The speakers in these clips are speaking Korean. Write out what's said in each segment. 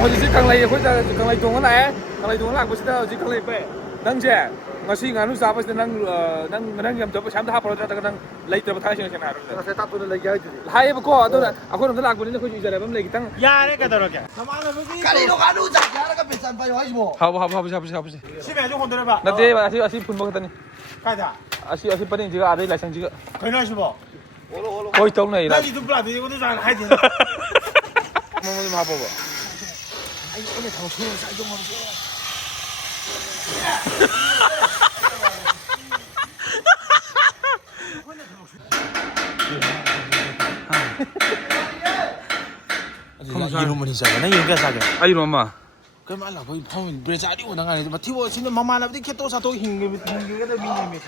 ꯍꯧꯖꯤꯛꯁꯤ ꯀꯪꯂꯩ ꯑꯩꯈꯣꯏꯗ ꯀꯪꯂꯩ ꯇꯣꯡꯉ ꯂꯥꯛꯑꯦ ꯀꯪꯂꯩ ꯇꯣꯡꯉ ꯂꯥꯛꯄꯁꯤꯗ ꯍꯧꯖꯤꯛ ꯀꯪꯂꯩ ꯄꯦ ꯅꯪꯁꯦ ꯉꯁꯤ ꯉꯥꯅꯨ ꯆꯥꯕꯁꯤꯗ ꯅꯪ ꯌꯥꯝꯗꯕ ꯄꯩꯁꯥ ꯑꯝꯇ ꯍꯥꯞꯄꯔꯣꯏꯗ꯭ꯔꯥ ꯅꯠꯇ꯭ꯔꯒ ꯅꯪ ꯂꯩꯇ꯭ꯔꯕ ꯊꯥꯡꯁꯤꯡ ꯁꯦꯡꯅ ꯍꯥꯏꯔꯣ ꯉꯁꯥꯏ ꯇꯥꯛꯄꯗ ꯂꯩꯒꯦ ꯍꯥꯏꯗꯨꯗꯤ ꯍꯥꯏꯌꯦꯕꯀꯣ ꯑꯗꯨꯅ ꯑꯩꯈꯣꯏꯔꯣꯝꯗ ꯂꯥꯛꯄꯅꯤꯅ ꯑꯩꯈꯣꯏꯁꯨ ꯏꯖꯔꯕ ꯑꯃ ꯂꯩ ꯈꯤꯇꯪ ꯌꯥꯔꯦ ꯀꯩꯗꯧꯔꯒꯦ ꯀꯔꯤꯅꯣ ꯉꯥꯅꯨ ꯆꯥꯒꯦ ꯍꯥꯏꯔꯒ ꯕꯦꯆꯥꯟ ꯄꯥꯏꯌꯣ ꯍꯥꯏꯁꯤꯕꯣ ꯍꯥꯞꯄꯁꯤ ꯁꯤ ꯃꯌꯥꯝꯁꯨ ꯍꯣꯟꯗꯣꯔꯕ ꯅꯠꯇꯦ ꯑꯁꯤ ꯄꯨꯟꯕ ꯈꯛꯇꯅꯤ ꯀꯥꯏꯗ ꯑꯁꯤ ꯄꯔꯦꯡꯁꯤꯒ ꯑꯥꯗꯩ ꯂꯥꯏꯁꯪꯁꯤꯒ ꯀꯩꯅꯣ ꯍꯥꯏꯁꯤꯕꯣ ꯍꯣꯏ ꯇꯧꯅꯩ ꯅꯪ ꯏꯗꯨ ꯄꯨꯂꯥꯗꯤ ꯑꯩꯉꯣꯟꯗ ꯆꯥꯡ ꯍꯥꯏꯗꯦ ꯃꯉꯣꯟꯗ ꯍꯥꯞꯄꯣꯕ ꯑꯩꯅ ꯊꯕꯛ ꯁꯨꯔ ꯆꯥꯏꯗꯣ ꯉꯝꯁꯦ 이놈은 진짜 나 이거 사게 아이로 엄마 그 말라 거의 펑 브레자리 오나가네 마티보 진짜 마마나부터 캐토 사토 힝게다 미네미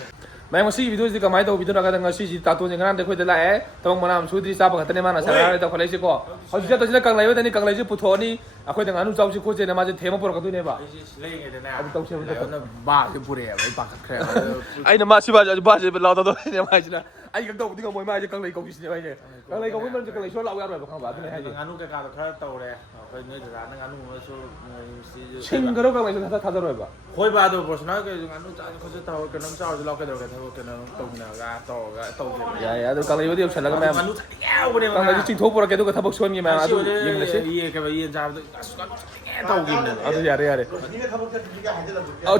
ꯃꯌꯥꯝ ꯉꯁꯤꯒꯤ ꯚꯤꯗꯤꯑꯣꯁꯤ ꯀꯃꯥꯏꯅ ꯇꯧꯕ ꯚꯤꯗꯤꯑꯣ ꯍꯥꯏꯔꯀꯥꯟꯗ ꯉꯁꯤꯁꯤ ꯇꯥꯇꯣꯟꯁꯤ ꯉꯔꯥꯡꯗ ꯑꯩꯈꯣꯏꯗ ꯂꯥꯛꯑꯦ ꯊꯕꯛ ꯃꯅꯥ ꯁꯨꯗ꯭ꯔꯤ ꯆꯥꯕ ꯈꯛꯇꯅꯦ ꯃꯥꯅ ꯁꯔꯥꯔ ꯇꯧꯈꯠꯂꯛꯏꯁꯤꯀꯣ ꯍꯧꯖꯤꯛ ꯆꯠꯇꯣꯏꯁꯤꯅ ꯀꯪꯂꯩ ꯍꯣꯏꯗꯅꯤ ꯀꯪꯂꯩꯁꯤ ꯄꯨꯊꯣꯛꯑꯅꯤ ꯑꯩꯈꯣꯏꯗ ꯉꯥꯅꯨ ꯆꯥꯎꯁꯤ ꯈꯣꯠꯁꯦꯅ ꯃꯥꯁꯦ ꯊꯦꯝꯃ ꯄꯨꯔꯛꯀꯗꯣꯏꯅꯦꯕ ꯂꯩꯉꯩꯗꯅ ꯑꯗꯨ ꯇꯧꯁꯦꯕ ꯕꯥꯁꯦ ꯄꯨꯔꯛꯑꯦꯕ ꯑꯩ ꯄꯥꯈꯠꯈ꯭ꯔꯦ ꯑꯩꯅ ꯃꯥ ꯁꯤꯕꯥꯁꯤ ꯂꯥꯎꯗꯧꯗꯣꯏꯅꯦ ꯃꯥꯏꯁꯤꯅ ꯑꯩ ꯈꯛ ꯇꯧꯕꯗꯤ ꯉꯝꯃꯣꯏ ꯃꯥꯏꯁꯦ ꯀꯪꯂꯩ ꯀꯧꯈꯤꯁꯤꯅꯦꯕ ꯑꯩꯁꯦ ꯀꯪꯂꯩ ꯀꯧꯕꯒꯤ ꯃꯔꯝꯁꯦ ꯀꯪꯂꯩ ꯁꯣꯔ ꯂꯥꯛꯎ ꯌꯥꯔꯣꯏꯕ ꯈꯪꯕ ꯑꯗꯨꯅꯦ ꯍꯥꯏꯁꯦ ꯉꯥꯅꯨ ꯀꯩꯀꯥꯗꯣ ꯈꯔ ꯇꯧꯔꯦ ꯑꯩꯈꯣꯏ ꯅꯣꯏ ꯗꯗꯥꯅ ꯉꯥꯅꯨ ꯑꯃꯁꯨ ꯁꯤꯡꯒꯔꯣ ꯀꯪꯂꯩꯁꯨ ꯊꯥꯖꯔꯣꯏꯕ ꯍꯣꯏ ꯕꯥ ꯑꯗꯣ ꯄꯔꯁꯣꯅꯦꯜ ꯉꯥꯅꯨ ꯆꯥꯁꯤ ꯈꯣꯠꯁꯤ ꯇꯧꯔ ꯀꯩꯅꯣꯝ ꯆꯥꯔꯁꯨ ꯂꯥꯛ ꯀꯩꯗꯧꯔꯒꯦ ꯊꯕꯛ ꯀꯩꯅꯣ ꯇꯧꯃꯤꯟꯅꯔꯒ ꯇꯧꯔꯒ ꯇꯧꯒꯦꯕ ꯌꯥꯏ ꯑꯗꯨ ꯀꯪꯂꯩꯕꯨꯗꯤ ꯌꯧꯁꯜꯂꯒ ꯃꯌꯥꯝ ꯉꯥꯅꯨ ꯆꯥꯅꯤꯡꯉꯦ ꯍꯧꯕꯅꯦꯕ ꯀꯪꯂꯩꯁꯤ ꯆꯤꯡꯊꯣꯛ ꯄꯨꯔꯛꯀꯦ ꯑꯗꯨꯒ ꯊꯕꯛ ꯁꯨꯍꯟꯒꯦ ꯃꯌꯥꯝ ꯑꯗꯨ ꯌꯦꯡꯃꯤꯟꯅꯁꯤ ꯌꯦꯟ ꯆꯥꯕꯗ ꯑꯁ ꯉꯥꯅꯨ ꯆꯥꯅꯤꯡꯉꯦ ꯇꯧꯈꯤꯕꯅꯦꯕ ꯑꯗꯨ ꯌꯥꯔꯦ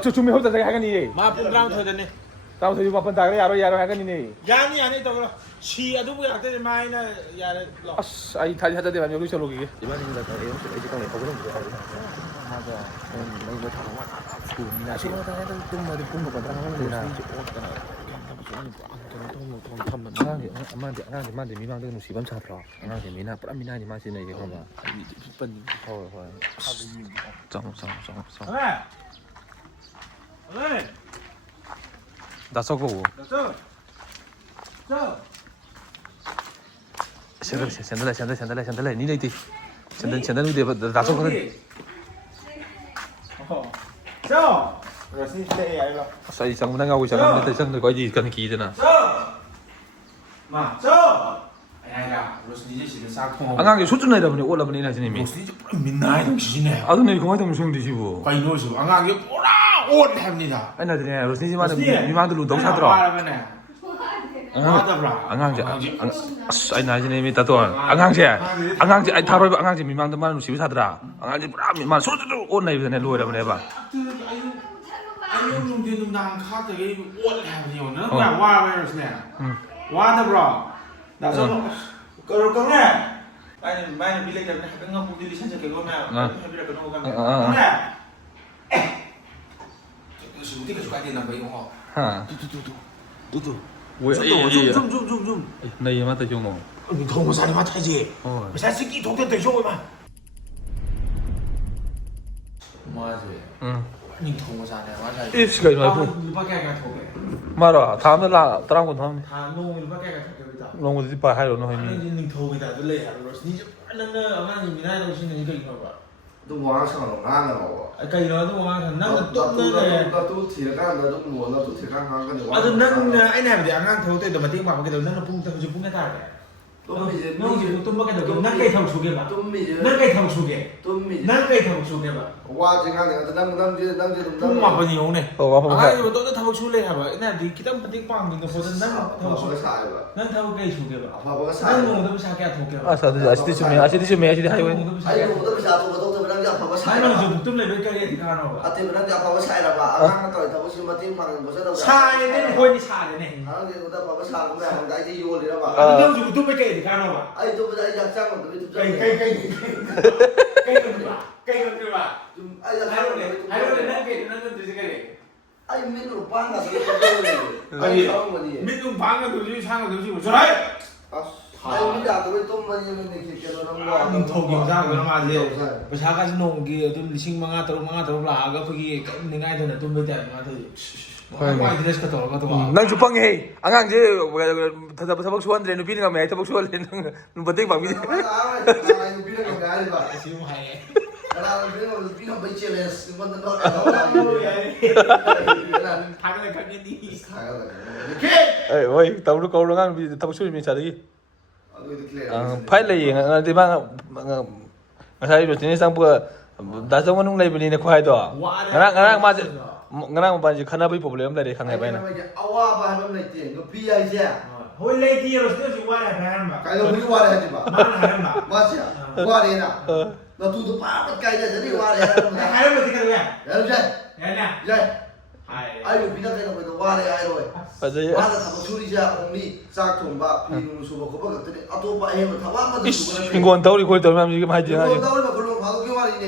ꯆꯨꯝꯃꯤ ꯍꯧꯖꯤꯛ ꯍꯥꯏꯒꯅꯤꯌꯦ ꯃꯥ ꯄꯨꯡ 12ꯗꯅꯤ ꯇꯔꯥꯃꯥꯊꯣꯏ ꯃꯥꯄꯟ ꯇꯥꯒ꯭ꯔꯦ ꯌꯥꯔꯣꯏ ꯍꯥꯏꯒꯅꯤꯅꯦ ꯌꯥꯅꯤ ꯇꯧꯔꯣ ꯁꯤ ꯑꯗꯨꯕꯨ ꯌꯥꯔꯛꯇꯦ ꯃꯥ ꯑꯩꯅ ꯌꯥꯔꯦ ꯑꯁ ꯑꯩ ꯊꯥꯖꯗꯦ ꯃꯌꯥꯝ ꯌꯧꯔꯨ ꯆꯠꯂꯨꯈꯤꯒꯦ ꯏꯕꯥꯅꯤꯗ ꯑꯩꯁꯦ ꯀꯪꯂꯩ ꯍꯧꯒꯠꯂꯝꯕꯗ ꯃꯥꯗꯣ ꯅꯪꯗ ꯊꯕꯛ ꯁꯨꯕꯅꯤꯅ ꯑꯁꯤ ꯇꯨꯝꯃꯗꯤ ꯄꯨꯡ ꯃꯥꯄꯟ ꯇꯔꯥ ꯍꯧꯒꯠꯂꯝꯕꯅꯤꯅ ꯑꯉꯥꯡꯁꯦ ꯃꯥꯗꯤ ꯃꯤꯃꯥꯡꯗ ꯅꯨꯡꯁꯤꯕ ꯑꯃ ꯁꯥꯇ꯭ꯔꯣ ꯑꯉꯥꯡꯁꯦ ꯃꯤꯅ ꯄꯨꯔꯥ ꯃꯤꯅꯥꯏꯅꯤ ꯃꯥ ꯁꯤꯖꯤꯟꯅꯩꯁꯦ ꯈꯪꯕ꯭ꯔꯥ ꯍꯣꯏ ꯆꯪꯉꯣ ꯗꯥ ꯆꯧꯀꯧ ꯁꯦꯟꯗꯜ ꯅꯤ ꯂꯩꯇꯦ ꯁꯦꯟꯗꯜ ꯎꯗꯦꯕ ꯗꯥ ꯆꯧ ꯈꯔ ꯑꯁ ꯑꯩ ꯆꯪꯕꯗ ꯉꯥꯎꯏ ꯆꯪꯕꯗ ꯆꯪꯗ꯭ꯔꯦꯀꯣ ꯑꯩꯗꯤ ꯀꯟꯅ ꯀꯤꯗꯅ ꯑꯉꯥꯡꯁꯦ ꯁꯨꯠꯆꯨꯅꯩꯔꯕꯅꯤ ꯑꯣꯠꯂꯕꯅꯤꯅ ꯍꯥꯏꯁꯤꯅꯦ ꯃꯤ ꯃꯤꯅꯥꯏ ꯁꯤꯖꯤꯟꯅꯩ ꯑꯗꯨꯅ ꯀꯃꯥꯏꯅ ꯇꯧꯅꯣ ꯈꯪꯗꯦ ꯁꯤꯕꯨ ꯀꯩꯅꯣ ꯁꯤꯕꯨ ꯑꯉꯥꯡꯁꯦ ꯄꯨꯔꯥ ꯑꯣꯠ ꯍꯥꯏꯕꯅꯤꯗ ꯑꯩꯅ ꯑꯗꯨꯅꯦ ꯔꯣꯁꯅꯤꯁꯤ ꯃꯥꯅ ꯃꯤꯃꯥꯡꯗ ꯂꯨ ꯇꯧ ꯁꯥꯠꯇ꯭ꯔꯣ ꯑꯉꯥꯡꯁꯦ ꯑꯁ ꯑꯩꯅ ꯍꯥꯏꯁꯤꯅꯦ ꯃꯤ ꯇꯥꯇꯣꯟ ꯑꯉꯥꯡꯁꯦ ꯑꯩ ꯊꯥꯔꯣꯏꯕ ꯑꯉꯥꯡꯁꯦ ꯃꯤꯃꯥꯡꯗ ꯃꯥꯅ ꯅꯨꯡꯁꯤꯕ ꯁꯥꯇ꯭ꯔꯥ ꯑꯉꯥꯡꯁꯦ ꯄꯨꯔꯥ ꯃꯥꯅ ꯁꯨꯠ ꯑꯣꯠꯅꯩꯕꯗꯅꯦ ꯂꯣꯏꯔꯕꯅꯦꯕ ꯑꯌꯨꯛ ꯅꯨꯡꯊꯤꯟ ꯅꯨꯡꯗꯥꯡ ꯈꯥꯛꯇꯒꯩ ꯑꯣꯠꯂꯦ ꯍꯥꯏꯕꯅꯤ ꯅꯪ ꯌꯥꯝ ꯋꯥꯔꯕꯅꯦ ꯋꯥꯗꯕ꯭ꯔꯣ ꯀꯧꯅꯦ ꯃꯥꯏꯅ ꯃꯤ ꯂꯩꯇꯕꯅꯦ ꯍꯥꯏꯐꯦꯠ ꯉꯝꯄꯨꯗꯤ ꯂꯤꯁꯟꯖꯒꯦꯀꯣ ꯃꯌꯥꯝ ꯍꯥꯏꯕꯤꯔꯛꯀꯅꯣ ꯀꯧꯅꯦ ꯁꯤꯕꯨꯗꯤ ꯀꯩꯁꯨ ꯀꯥꯏꯗꯦ ꯅꯝꯕ ꯌꯦꯡꯉꯣ 좀. 나 얘 맞다 좀 뭐. 너무 잘해 맞다지. 자 새끼 독대 쇼 마. 뭐지? 응. 니 너무 잘해 맞아. 이씨가 이거 뭐. 일박에가 독대. 말아. 다음에 라 따라한 거 다음에. 다 너무 일박에가 독대다. 너무 뒤빠 하려 너 아니 힘이. 니 독이다 들래 하러. 니 너는 아마니 미나이 오시는 이거 이거 봐. 또 뭐 하시는 거 하나라고 그러니까 난 또 나도 들어간다 또 뭐나 또 들어간 거는 아주 난 아이나 하면 안강 더울 때도 맞대 봐 보게 되면 나는 붕 붕 붕에 다 또 이제 또 먹게 되고 난 까이 타고 속에 봐. 난 까이 타고 속에. 난 까이 타고 속에 봐. 와 지금 내가 남제 붕 와버니 오네. 와봐. 아 이거 또 타고 속에 해 봐. 나 기타 받기 빵 이거 보던 난 타고 속에 사 봐. 난 타고 까이 속에 봐. 아빠가 사. 난 뭐도 사게 속에 봐. 아시티 좀 하이웨이. 아니 뭐도 사 또 그냥 아빠가 사. 아니 좀 좀 레벨 까게 가나 봐. 아때 그냥 아빠가 사라 봐. 아까 또 타고 싶으면 팀 방은 보셔도 사에는 거의 사네. 아 근데 아빠가 사는 거야. 나 이제 이월이라 봐. 아 좀 좀 빼게 가나 봐. 아니 또 보자 약장은 또 좀. cây con đưa bà ai là hai đứa này nó từ cái này anh biết được bán là cái không mà gì biết dùng bán cái thứ gì sang cái thứ gì mà cho đấy anh biết là tôi tôm mà như này thì nó ngon mình thầu kiểm tra của nó mà gì bây giờ cái nông kia tôi sinh mang tao là cái cái ngay thôi là tôi bây giờ mà thôi ngoài thì cái tàu cái tàu 난 주방에 아강제 타박 수원들에 누비는 거 타박 수원에 는 버팅 방비. anh biết là cái gì vậy siêu hay là biết là bây giờ là mình nó thằng này khắc cái đi 에이, 어이, 더블 거울로 타박 수원이 잘하기. 파일레이, 근데 막 Masai itu jenis sampai dah zaman nung lagi beli ni kuai tu. Ngarang macam ngarang macam kena beri problem dari kang apa ni. เอาว่าไปมันไม่เจ๋งก็พี่ไอ้เชี่ย ဟိုလေတီရောစတဲ့ဝါရဖမ်းမှာ ไก่เราไม่ว่าอะไรจิบะ မာနဟမ်းမှာ ว่าเชี่ยว่าเนี่ยนะเราตูตัวป้ามันไก่จะได้ว่าอะไรนะ ဟဲ့မတိကရ เดี๋ยวใช่ ရနာ ใช่ ဟိုင် ไอ้ลูกพี่นักเรียนไปตัวว่าอะไรไอ้ด้วย Pasal ว่าจะทำชูริชาองค์นี้ซักถุงบะพี่นุ่งสูบก็บอกกันเอาตัวไปเองมันทำว่ามันจะสูบกัน Hingga tahu di kuai tu memang juga macam 이거 ni. 나오면 그런 바로 교환이 네.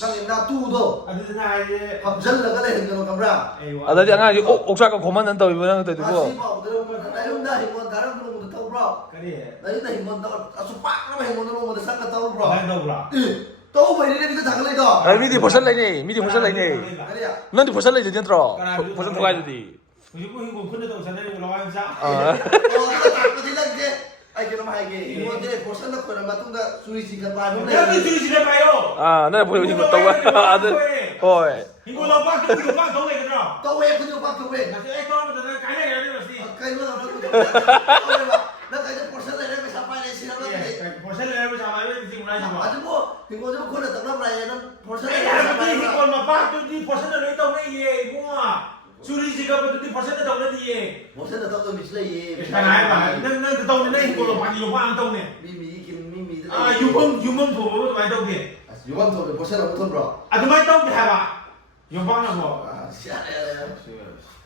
나는 나 뚜도 အဒီနာရဲ့ 밥절러 가래 했는 거 감라. အေးဝါ Ada dia ngah oksak kau mana tahu ibu nang tu tu. 아 씨발 그러면 나는 나 이거 다른 그런 것도 타고 브라. ကလေး 나 이거 이거 나 아주 빡 하면 이거 뭐 상가 타고 ဘာ 브라. တော့လား 또 왜 이래 이거 장을 더. Ada midi bosan lagi, midi bosan lagi. 아니야. Nanti bosan lagi jadi terus. Bosan tu kau jadi. ဘယ်ကိုဟိုခုနတော့ဆန်တယ်လောအောင်စား 어, 그 딜라게. 아이 그럼 하게. 이거 이제 벌써 나 거는 맞던가 수리지 가 봐. ဒါသူစီစီလည်းပါရော Ah, nanti boleh jadi tahu. Ada. Oi. ဒီကိုတော့ပတ်သူပတ်တော့လေကတော့ 또 왜 그저 빡 왜. ဒါအဲ့တော့မတဲ့ကိုင်းနေရတယ်လို့စီ 가이면 나 그저. 나 이제 벌써 내가 샤파이네 시라고. ဘောဆက်လည်းမစားပါဘူးဒီမှာရှိပါ 아주 뭐 이거 좀 코를 딱 나라에는 벌써 အဲ့ဒါကဒီကိုမပတ်သူဒီဘောဆက်လည်းတော့မေးရေကွာချူရီစီကပတ်သူဒီဘောဆက်တော့လည်းဒီရေ 벌써 또 미슬레이. ခဏလိုက်ပါနန်းတော့နေကိုတော့ဘာဒီလိုမှန်တော့နေ 미미 미미. 아 유범 보고 많이 던게 요번도 벌써 못 들어. 아 그만 던게 해봐 유범은 뭐 아, 시원해.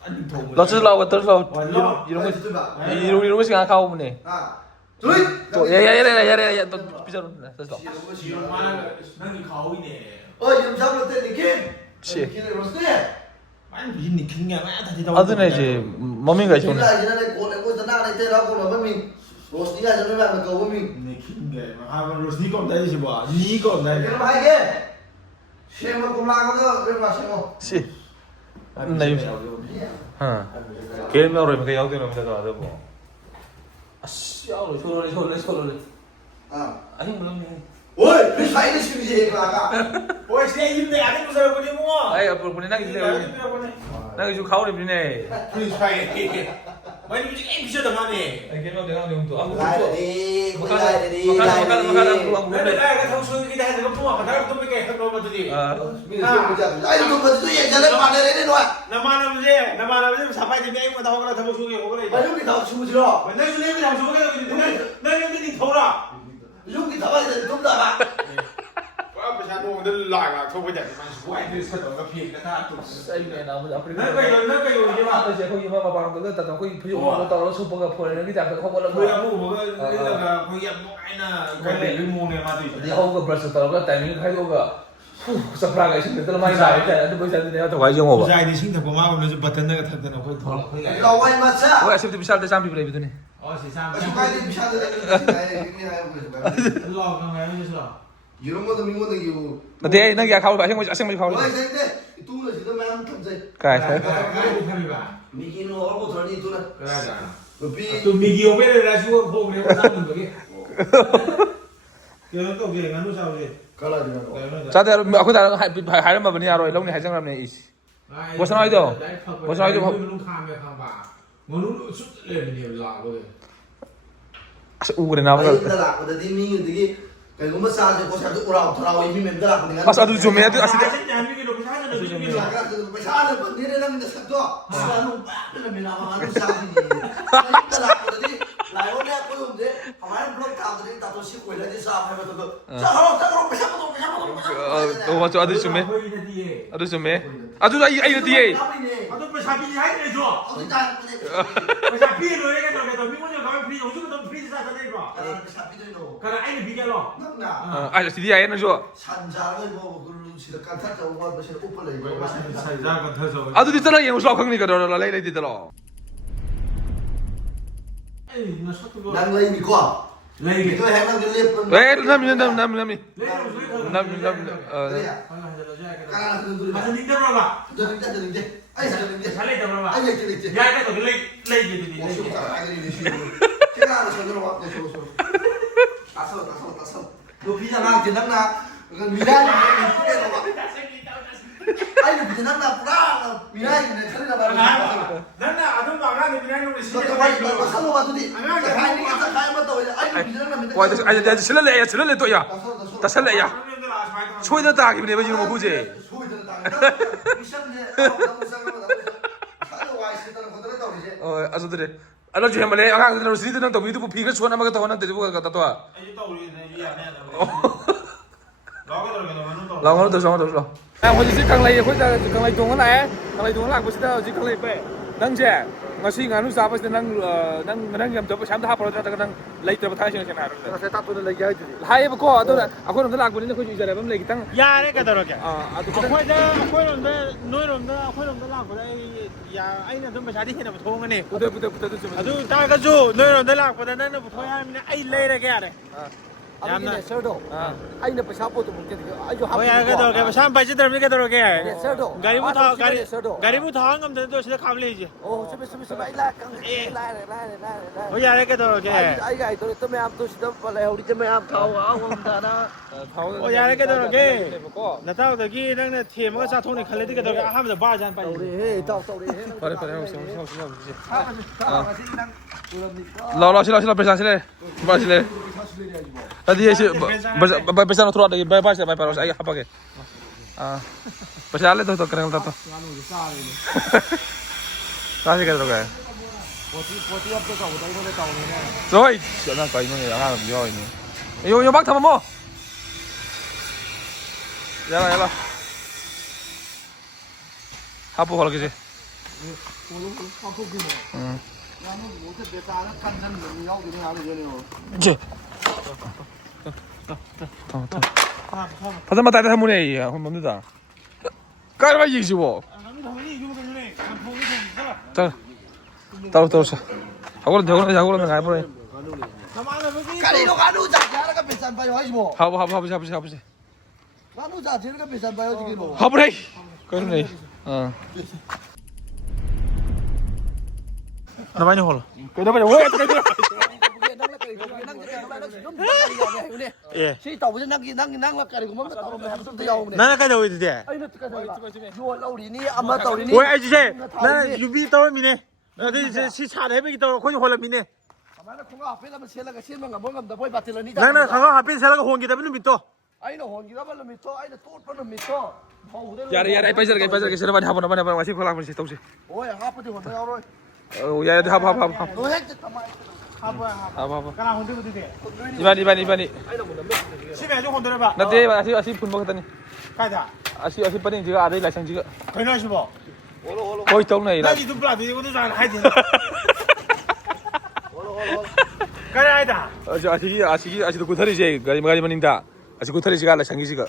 아니 동 Lalu selalu terus lalu. 아, Iru 좀 봐. iru sih kau ni. 아, 둘. Ya, bisa terus lalu. 유범은 nangi 가오이네 염장로 때 느낌. 시. 느낌을 로스네. 많이 비니 킹이야 많이 다 되다 Ada ni je, mami kau cuma. 이라 이라 고래 고자 나네 때라고 뭐 민. 로스니가 저는 왜 그거 민. 네 킹게 아 로스니 거 나이지 뭐 니거 나이 그럼 하게. 쉐모 곰라고도 왜 마시고. Si. Naib. Ha. Game orang mereka yang tu nama tu ada bu. Asyik, sorry. 아. Ahi belum ni. 오이, 그 사이드 심지 얘기가. 오이 세임네 아니 무슨 거니 뭐 Ay, apa pun nak kita. Nak kita kau ni ni. 프리스파이 많이 무지 게임 비셔도 많이 Game orang dengan dia untuk. Aku. 라이디, Makan. 내가 통수기다 해서 그 부모 가다가 또 몇개 했던 거 같더니 아이고, 뭐 예전에 반대를 해놓아. 나만 사파이 게임 거 나오거나 더 보고 오거나 아, 여기 다 주무시러. 맨날 주님이 다 보고 나 여기 더라 여기 다 봐야 돼, 좀 나가. ว่าประชาชนมันหลายอ่ะโทรไปจากมันช่วยด้วยสะดวกกับเพียงแต่ถ้าถูก Saya ni nama apa? นั่นก็อยู่ใช่ไหม Ada siapa yang mau barang tu, tapi kau pergi orang tahu langsung pergi pun ni tak kau boleh. คุยกับผู้ผมก็เรื่องกับคุยกับไอ้น่ะคนเด็กหรือมูเนี่ยมาดิ Dia kau ke berasa tahu kan timing kau tu ke. Seperang itu kita main dah. Ada boleh jadi dia tu kau jangan ผู้ apa. ชายในชิงแต่ผมว่ามันจะบัตรนั่นก็ทันแต่เราคุยถอดคุยกัน 나와이 맞자. Kau asyik tu bisa ada sampai bila itu ni. อ๋อสี่สาม 아, 주가에 비싸다.หลอกกันไงไม่ใช่หรอ 이런 것도 민거는 이거. Nanti nanti kau asyik macam kau. 와, 근데 뚱을 지금 만 탐제. Kau. ก็ได้ทำแบบ 미기노 얼고 저리 뚱은. ก็ได้จ้ะ 비. ตัวมีเกี่ยวไม่ได้แล้วช่วยพวกเนี่ยว่าตั้งอยู่ตรงนี้เกี่ยวกับเกี่ยวกับนู้นชาวเลย 갈라지는 거. Jadi aku dah hari mana bini aroi, long ni hari jangan ni is. ลุงคามไปข้างป่ามันรู้สุดเลยเนี่ยหลอกเลย Udah nama. 아니, 나라. 근데 민이 되게 그거 뭐 사지 고사도 오라고 돌아와 이미 맨들아 그냥. Pas ada zoom ni tu asyik. ฉันมีกิโลไปช้าจะดูมีกิโล 나가 그 사는 건 니네는 근데 sakto. 사는 빠르면 미나마 안 사지. 나라. 근데 라이온에 꼬는데 가만히 블록 다들이 다도 씻고 이래지 사업하면 또 자, 그럼 배사도 Oh macam ada zoom ni. Ada zoom ni. Aduh ayo dia. เขาต้องประชาพิจารณาให้ชัวร์ 어디다 ประชาพิจารณาให้กันต่อมีคนเดียวเขาพิจารณาอยู่ก็ต้องพิจารณาได้ก่อน 샤피들도 ขณะไอ้นี่พิจารณา 남나 Ayo dia ayah nak jual. 산자를 뭐 그런 시대 깐타자 오고 하듯이 오빠를 이거 ใส่ได้กันเธอสอง Aduh dia terlalu yang usah kau ni kau dah lelai dia terlalu. เอ้ยน่าชอบตัว 난라이 믿고 เลย 이거 해만 그 랩은 Eh, nam. เลยเราซื้อเธอ 그래야 까나 그런 소리 มันจะดิ้นได้หรอวะ 저는데 아니 저는데 ฉันเลยจะมาว่า 아니 이렇게 ยายได้ตัวเลยดีดี 목소리 딱 아니 이렇게 제가 하나 저기로 왔네 저거 따서 너 비자나 지났나 그 미라이 이쁘게 봐 아니 비자나 뿌라 미라이네 차리나 봐 นั่นน่ะอาจจะบอกว่าในปีนั้นเราได้ซื้อ 너 ไป 가이 너 사고 봐도니 가이 가이 맞다 아니 비자나 Wah, ada selesai ya, selesai tu ya. Tak selesai ya. 소이는 딱이네 이거 뭐 보지 소이는 딱 미션이제 너무 상관없어 사도 와 있으다는 것들은 또 이제 아저들이 알로 좀 해말래 아가들은 시들은 또 위도 비가 추원 아마가 더 하는데 누가 갖다 또 아니 또 우리 이 안에 나가더라고 너는 lòng nó từ xong rồi à hồi chỉ càng lấy càng lấy tuồng cái này càng lấy tuồng là của chúng chỉ càng lấy về năng trẻ mà suy ngàn lúc sau bây giờ năng nhầm tới sáng thứ hai rồi cho năng lấy từ thái sinh nào rồi sẽ tắt tôi lấy cái gì hai bữa qua tôi là à con nó làm của nó không chịu giờ này vẫn lấy cái tăng 야 내가 더럽게 à 아코이다 노이롬다 라고 야 아이는 좀 자리 해나 보통하네 부터 좀 아주 따가지고 노이롬다 라고 나는 보통하면 아이 레이라게 하래 anh này sơ đồ anh là phải sao bộ tụi mình cái 어, 야, 그래도 참 빠지더라면 이게 들어게. sơ 가리부터 한 거면 돼도 진짜 가블리지. ồ sao lại la 어, 야, 이렇게 들어게. ai gầy tôi mẹ am tôi sẽ vào lèo đi cho mẹ am thầu không ta đó 어, 야, 이렇게 들어게. 나타고 저기 너는 팀가 사통이 칼레디 게 들어게 하면서 바잔 빠지. đi tao đi 빨리 lo xin bây giờ xin đây bây giờ tadi bây giờ nó thua đây bây giờ bây giờ apa ke ah bây giờ lấy tôi keren tato kasih ke rồi Poti ấp tôi cầu đấy nó cầu này nè rồi chuyện là cái này là làm gì rồi này yo bác thầm mo ya hapo kalau gitu 제. 바다 마다 한 문에 한 번다. 깔아 이지 뭐. 자. 따로 사. 하고는 가 버려. cái này nó ăn nuôi chả nó cái biển sản bay hỏi gì bộ 하부. ăn nuôi chả chứ nó cái biển sản bay hỏi gì bộ 하부래. 그러네. 어. 나 많이 홀. 그래도 왜 예. khi tàu với năng là cái của mình tàu mình làm tôi giàu này 나는 까지 어디 돼? ấy nó cái vô lâu đi ní âm tàu đi ní 왜 아저씨? 나는 유비 떠미네. 어디 시차 해배기 떠 거기 홀라미네. mà nó không học biết là mình xem là cái xem mà ngầm ngầm tàu bơi bạt thì là ní 나는 강강 앞에 살아가 호응기 때문에 믿어. ấy nó hồn gì đó là mình to ấy là tốt nó mình to 야래 빨리 저렇게 싫어 많이 하보나 마시 콜라 한번 시도시. ôi hấp thì hồn nhau rồi 야 하부. tôi hết tao mày 하부. 까나 혼자 어디 돼? 이반이. 집에 좀 혼자 봐. 나 때 아시 분 먹었더니 가자. 아시 빠진 지가 아들 라이상 지가 그냥 싶어. 거의 동네 나 이라. 이도 블라드 이거도 잘 하지. 그래 아이다. 아시도 구타리지 가리 만인다. 아시 구타리지가 라이상 지가.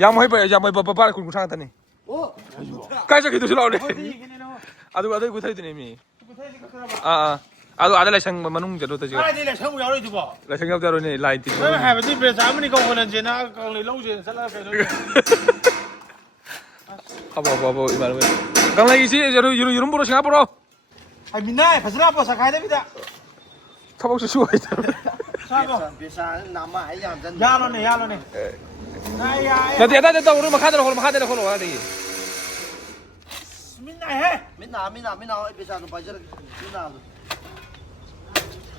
야뭐 해봐 빨리 굴고 상했다니. ô 까지 기도 싫어오네. 이기네 너. 아들 구타리더니 이미. 구태지 그러봐. 아들 라이상 만웅 저러다 지가. 아이들 성우 열어 줘 봐. 라이상 잡자로네 라이트. 그러면 해봐지 그래서 아무리 거고는 지나 거기 로제 살아 그래서. 하부 이말로. 강라이지 이런 보러 싱가포르. 아 민나이 파스라 버사 가야 됩니다. 타박수 쉬워 있다. 사고. 비싼 남아 이양 전 야로네. 나야. 나 오늘 막 하더라 홀로 와야 돼. 민나이 해. 미나 비싼 거 바지를 미나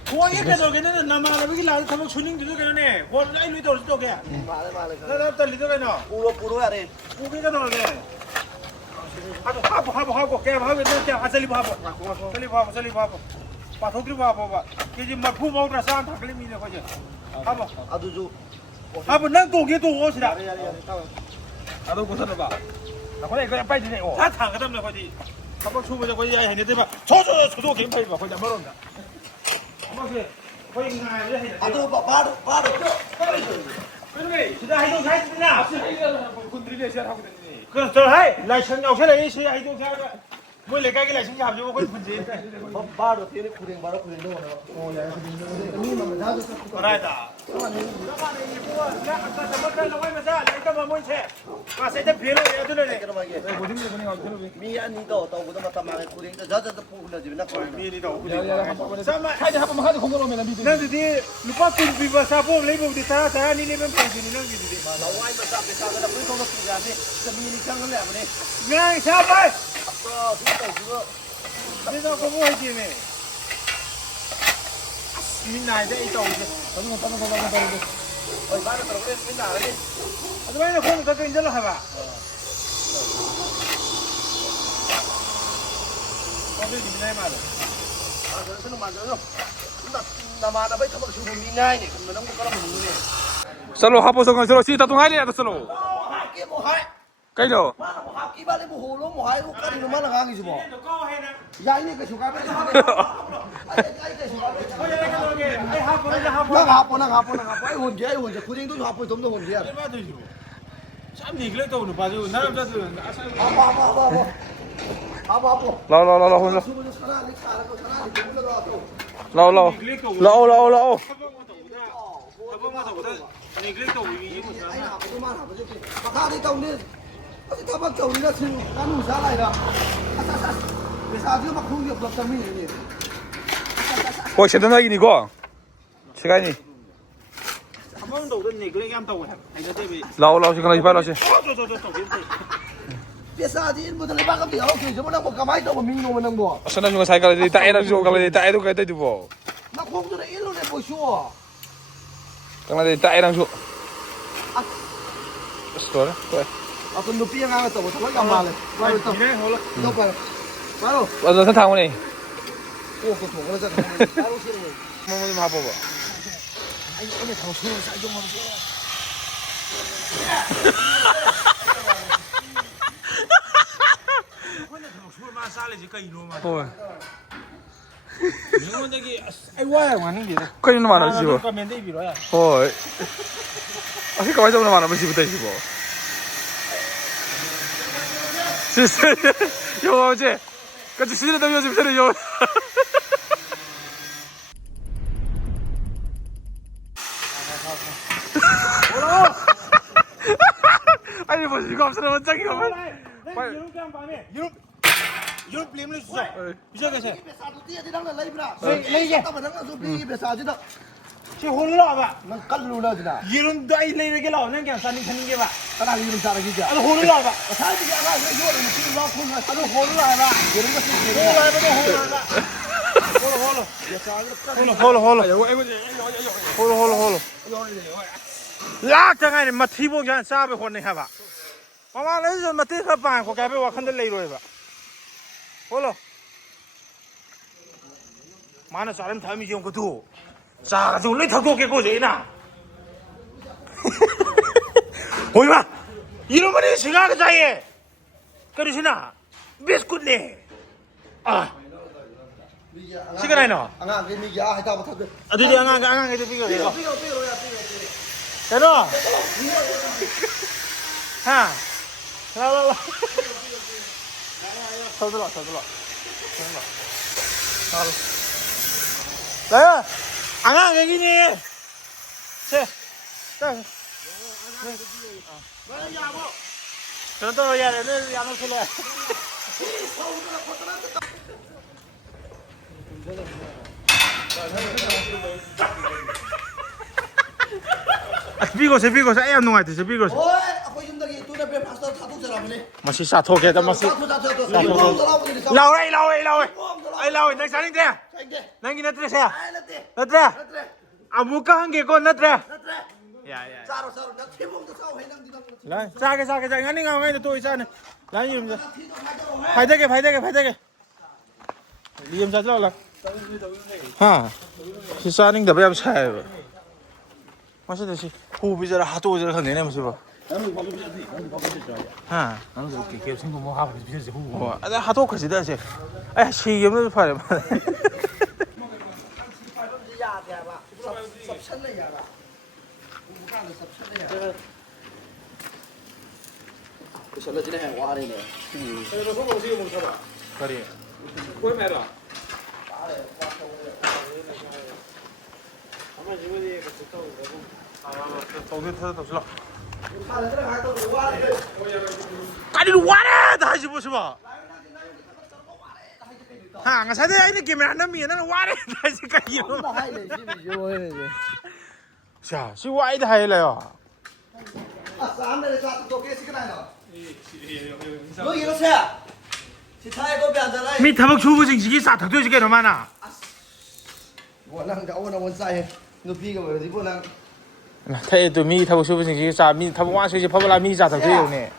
공항에 가서 걔는 남아라 여기 나를 타고 춘ning 들도 걔네. 원 라인 위도 올 수도 걔. 말해 나나 떨리도 걔네. 뿌로야 돼 우리가 들어게. 하고 걔 하고 이제 아살리 하고. 살리 하고. 파토그리 하고. 이제 막 부모가 산 다클리 미네 거지. 하고. 아두주 하고 난 도게 도 오시다. 나도 고사를 봐. 나 그래 이거 빨리 지내. 다 당가담나 거지. 한번 초보자 거지 야 했는데 봐. 저도 게임 파이 봐. 거기 멀었다. 뭐지? 거기 나야 해. 아두 바로 그러게. 진짜 해동 잘 했나? 군들이 시작하고 됐니? 그 저 하이 라이션 나오셔라 이 시야 해동 잘. 뭐 내가 그 라이션 잡죠. 거기 분지. 바로 뒤에 구랭 바로 구랭 넣어 오야 미만 나도 알아다. 미안이도 또 우도 맞다 망에 구랭도 저저도 부분도 집에 나 하지 한번 하지 공부하면 믿어. nanti lupa kumpi bahasa apa lagi di sana saya ni memang pengen nang gitu deh. 나와이 맞다 비싸다 우리 동네 부자네 미니 강을 내버려 Ngang siapa? 진짜 그거 Bisa kamu aja nih. Ini naik deh itu aja. ꯍꯣꯏ ꯃꯥꯅ ꯇꯧꯔꯒ ꯃꯤꯟꯅꯔꯅꯤ ꯑꯗꯨꯃꯥꯏꯅ ꯈꯣꯡ ꯈꯛꯇ ꯏꯟꯖꯜꯂꯣ ꯍꯥꯏꯕ ꯑꯗꯨꯗꯤ ꯃꯤꯅꯥꯏ ꯃꯥꯜꯂꯦ ꯃꯥꯟꯖꯔꯁꯅꯨ ꯃꯥꯟꯖꯔꯁꯅꯨ ꯅꯃꯥꯟꯅꯕꯩ ꯊꯕꯛ ꯁꯨꯕ ꯃꯤꯅꯥꯏꯅꯦ ꯈꯟꯕ ꯅꯪꯕꯨ ꯀꯔꯝꯕ ꯃꯤꯅꯦ चलो हापो संग चलो सी ततु हाई ले तो चलो ꯍꯥꯞꯀꯦ ꯑꯃꯨꯛ ꯍꯥꯏ कइलो ꯃꯥꯅ ꯑꯃꯨꯛ ꯍꯥꯞꯀꯤ ꯃꯥꯅ ꯑꯃꯨꯛ ꯍꯣꯜꯂꯣ ꯑꯃꯨꯛ ꯍꯥꯏ ꯀꯔꯤꯅꯣ ꯃꯥꯅ ꯉꯥꯡꯉꯤꯁꯤꯕꯣ ꯌꯥꯏꯅꯦ ꯀꯩꯁꯨ ꯀꯥꯏꯕ ꯂꯩꯇꯦ ꯑꯩ ꯀꯩꯁꯨ ꯀꯥꯏꯕ ꯂꯩꯇꯦ ꯅꯪ ꯍꯥꯞꯄꯣ ꯑꯩ ꯍꯣꯟꯒꯦ ꯈꯨꯗꯤꯡꯗꯨꯁꯨ ꯍꯥꯞꯄꯣ ꯏꯇꯣꯝꯗ ꯍꯣꯟꯒꯦ ꯌꯥꯔꯦ ꯌꯥꯝ ꯅꯤꯒ꯭ꯂꯦꯛ ꯇꯧꯕ ꯅꯨꯄꯥꯁꯨ ꯅꯔꯝ ꯆꯠꯇꯣꯏ ꯍꯥꯞꯄꯣ लाओ लाओ लाओ लाओ ꯁꯨꯕꯗ ꯁꯅꯥ ꯂꯤꯛ ꯁꯥꯔꯒ ꯁꯅꯥ ꯂꯤꯛ ꯊꯣꯡꯂꯒ लाओ लाओ लाओ लाओ लाओ ꯊꯕꯛ ꯑꯃ ꯇꯧꯕꯗ ꯅꯦꯒ꯭ꯂꯦꯛ ꯇꯧꯕ ꯃꯤꯁꯦ ꯑꯩꯅ ꯍꯥꯞꯄꯗꯣ ꯃꯥꯅ ꯍꯥꯞꯄꯗꯣ ꯃꯈꯥꯗꯤ ꯇꯧꯅꯤ ꯑꯁꯤ ꯊꯕꯛ ꯇꯧꯅꯤꯅ ꯁꯤ ꯉꯥꯅꯨ ꯁꯥ ꯂꯩꯔ ꯑꯁ ꯄꯩꯁꯥꯁꯨ ꯃꯈꯣꯡꯒꯤ ꯄꯨꯂꯞ ꯆꯪꯃꯤꯟꯅꯩꯅꯦ ꯍꯣꯏ ꯁꯦꯗꯅꯒꯤꯅꯤꯀꯣ ꯁꯦꯒꯥꯏꯅꯤ ꯊꯕꯛ ꯇꯧꯕꯗ ꯅꯦꯒ꯭ꯂꯦꯛ ꯌꯥꯝ ꯇꯧꯋꯦ ꯍꯥꯏꯕ ꯍꯩꯅꯗꯦꯕ ꯂꯥꯎ ꯂꯥꯎ ꯁꯤ ꯀꯅꯥ ꯄꯥꯏ ꯂꯥꯎ ꯁꯤ ꯄꯩꯁꯥꯗꯤ ꯏꯟꯕꯗ ꯂꯩꯕꯥꯛ ꯑꯝꯇ ꯌꯥꯎꯔꯛꯇ꯭ꯔꯤꯁꯤꯕꯣ ꯅꯪꯕꯣ ꯀꯃꯥꯏꯅ ꯇꯧꯕ ꯃꯤꯅꯣꯕ ꯅꯪꯕꯣ ꯑꯁ ꯅꯪꯁꯨ ꯉꯁꯥꯏ ꯀꯂꯗꯤ ꯇꯥꯛꯑꯦ ꯅꯪꯁꯨ ꯀꯂꯗꯤ ꯇꯥꯛꯑꯦ ꯑꯗꯨ ꯀꯩꯗꯧꯗꯨꯕꯣ ꯅꯈꯣꯡꯗꯨꯅ ꯏꯜꯂꯨꯅꯦ ꯕꯣꯏꯁꯨ ꯀꯂꯗꯤ ꯇꯥꯛꯑꯦ ꯅꯪꯁꯨ ꯑꯁ ꯇꯣꯔꯦ ꯇꯣꯛꯑꯦ ꯑꯩꯈꯣꯏ ꯅꯨꯄꯤ ꯑꯉꯥꯡꯒ ꯇꯧꯕ ꯊꯕꯛ ꯌꯥꯝ ꯃꯥꯜꯂꯦ ꯄꯥꯏꯔꯣ ꯇꯧ ꯄꯥꯏꯔꯣ ꯑꯗꯨ ꯅꯪ ꯊꯥꯡꯕꯅꯦ ꯀꯣꯛꯇ ꯊꯣꯡꯉꯒ ꯆꯠꯈ꯭ꯔꯦ ꯄꯥꯏꯔꯣ ꯁꯤꯔꯦ ꯃꯉꯣꯟꯗ ꯑꯗꯨꯝ ꯍꯥꯞꯄꯣꯕ ꯑꯩꯅ ꯊꯕꯛ ꯁꯨꯔ ꯆꯥꯏꯗꯣ ꯉꯝꯁꯦ ꯑꯩꯈꯣꯏꯅ ꯊꯕꯛ ꯁꯨꯔ ꯃꯥ ꯆꯥꯂꯤꯁꯦ ꯀꯩꯅꯣ ꯃꯥ ꯍꯣꯏ ꯃꯤꯉꯣꯟꯗꯒꯤ ꯑꯁ ꯑꯩ ꯋꯥ ꯌꯥꯝ ꯉꯥꯡꯅꯤꯡꯗꯦꯗ ꯀꯩꯅꯣ ꯃꯥꯟꯅꯕꯁꯤꯕꯣ ꯀꯃꯦꯟꯗ ꯏꯕꯤꯔꯣ ꯌꯥꯔꯦ ꯍꯣꯏ ꯑꯁꯤ ꯀꯃꯥꯏꯅ ꯇꯧꯕꯅꯣ ꯃꯥꯟꯅꯕꯁꯤꯕꯨ ꯇꯧꯔꯤꯁꯤꯕꯣ ꯌꯧꯁꯦ ꯀꯩꯁꯨ ꯁꯤꯖꯤꯟꯅꯗꯕ ꯌꯧꯁꯦ ꯐꯖꯅ ꯌꯧ 아니 뭐 이거 없으면 원장이 오면 ꯌꯦꯔꯨꯝ ꯀꯌꯥꯝ ꯄꯥꯝꯃꯦ ꯌꯦꯔꯨꯝ ꯄ꯭ꯂꯦꯝ ꯂꯩ ꯆꯥꯎ ꯄꯤꯖꯒꯦꯁꯦ ꯄꯩꯁꯥꯗꯨ ꯇꯤꯑꯗꯤ ꯅꯪꯅ ꯂꯩꯕ꯭ꯔꯥ ꯂꯩꯒꯦ ꯇꯕ ꯅꯪꯅꯁꯨ ꯄꯤꯒꯤ ꯄꯩꯁꯥꯁꯤꯗ ꯁꯤ ꯍꯣꯜꯂꯨ ꯂꯥꯛꯑꯕ ꯅꯪ ꯀꯜꯂꯨꯅ ꯑꯗꯨꯅ ꯌꯦꯔꯨꯝꯗꯣ ꯑꯩ ꯂꯩꯔꯒꯦ ꯂꯥꯛꯑꯣ ꯅꯪ ꯀꯌꯥꯝ ꯆꯥꯅꯤꯡ ꯈꯟꯅꯤꯡꯒꯦꯕ ꯀꯅꯥꯒꯤ ꯌꯨꯝ ꯆꯥꯔꯒꯤꯒꯦ ꯑꯗꯣ ꯍꯣꯜꯂꯨ ꯂꯥꯛꯑꯕ ꯉꯁꯥꯏꯗꯒꯤ ꯑꯉꯥꯡꯁꯦ ꯌꯣꯠꯂ ꯅꯨꯄꯤ ꯂꯥꯎ ꯈꯨꯟ ꯑꯗꯣ ꯍꯣꯜꯂꯨ ꯂꯥꯛꯑꯕ ꯌꯦꯔꯨꯝꯒ ꯁꯤ ꯍꯣꯜꯂꯨ ꯍꯥꯏꯕꯗꯣ ꯍꯣꯜꯂꯨ ꯍꯥꯏꯕ ꯍꯣꯜꯂꯨ ꯂꯥꯛꯇ ꯉꯥꯏꯔꯦ ꯃꯊꯤꯕꯣꯛ ꯆꯥꯕ ꯍꯣꯠꯅꯩ ꯍꯥꯏꯕ ꯃꯃꯥꯡꯗꯁꯨ ꯃꯇꯦꯛ ꯈꯔ ꯄꯥꯡꯈꯣ ꯀꯥꯏꯕ ꯋꯥꯈꯟꯗ ꯂꯩꯔꯣꯏꯕ ꯍꯣꯜꯂꯣ ꯃꯥꯅ ꯆꯥꯔꯝ ꯊꯛꯑꯝꯃꯤꯁꯦ ꯑꯃꯨꯛꯀꯗꯨ ꯆꯥꯒꯁꯨ ꯂꯣꯏ ꯊꯛꯇꯣꯛꯀꯦꯀꯣ ꯍꯧꯖꯤꯛ ꯑꯩꯅ ꯍꯣꯏ ꯃꯥ ꯌꯦꯔꯨꯝ ꯑꯅꯤ ꯁꯤꯡꯉꯥꯒ ꯆꯥꯏꯌꯦ ꯀꯔꯤꯁꯤꯅ ꯕꯤꯁꯀꯨꯠꯅꯦ ꯁꯤ ꯀꯅꯥꯏꯅꯣ ꯑꯉꯥꯡꯒꯤ ꯃꯤꯒꯤ ꯍꯩꯇꯥꯕ ꯊꯛꯀꯦ ꯑꯗꯨꯗꯤ ꯑꯉꯥꯡꯈꯩꯗ ꯄꯤꯈ꯭ꯔꯒꯦꯀꯣ ꯀꯩꯅꯣ ꯍꯥ ꯂꯥꯛ ꯊꯧꯗꯣꯛ ꯂꯥꯛꯑꯣ ꯑꯉꯥꯡꯈꯩꯒꯤꯅꯦ ꯁꯦ 그런 또 야, 너 야노 실래. 비고세 비고세 아야 농아이트 비고세. ꯍꯣꯏ ꯑꯩꯈꯣꯏ ꯌꯨꯝꯗꯒꯤ ꯇꯨꯅ ꯕ꯭ꯔꯦꯛꯐꯥꯁꯇ ꯊꯥꯗꯣꯛꯆꯔꯕꯅꯤ 마시 사토게다 마시. 라오이 나 자는데. 난기 나트레세야. 나트레. 아무까 한 개고 나트레. 야야. 싸로 나 태봉도 싸워 해남디 라 자게 아니 가만히 또 있잖아. 나 이름 자. 파이되게. 이름 자 들어라. 하. 시사닝 더 배워 차요. 마시듯이 호비자라 하도자라 한 내내 모습 봐. 하. 나는 그렇게 계속 생각 뭐 하고 비슷해 후. 와, 나 하도 거지다 쟤. 아, 시험을 봐라. ꯁꯜꯂꯁꯤꯅ ꯍꯦꯛ ꯋꯥꯔꯦꯅꯦ 그래서 손 어떻게 못 잡아? 다리. 거기 매라. 아마 지금이 그 좋다고 그러고. 아, 저기 터졌다 줄라. 까리로 와라! 다시 보셔 봐. 하, 안 사대 아이는 게임 안 남이 나는 와라! 다시 까리로. 자, 시 와이드 하일래요. 아, 사람들이 자, 또 계시긴 하나. 너 이러세. 지타에 거기 앉아라. 미 타박 주부징 지기 사탁 되지게 너마나. 원랑 자 오나 원사에 누비가 뭐지 보랑 ꯊꯛꯑꯦ ꯇꯨ ꯃꯤ ꯊꯕꯛ ꯁꯨꯕꯁꯤꯡꯁꯤ ꯆꯥ ꯃꯤ ꯊꯕꯛ ꯋꯥꯅ ꯁꯨꯏꯁꯦ ꯐꯕꯂꯥ ꯃꯤ ꯆꯥ ꯊꯛꯇꯣꯏ ꯌꯧꯅꯦ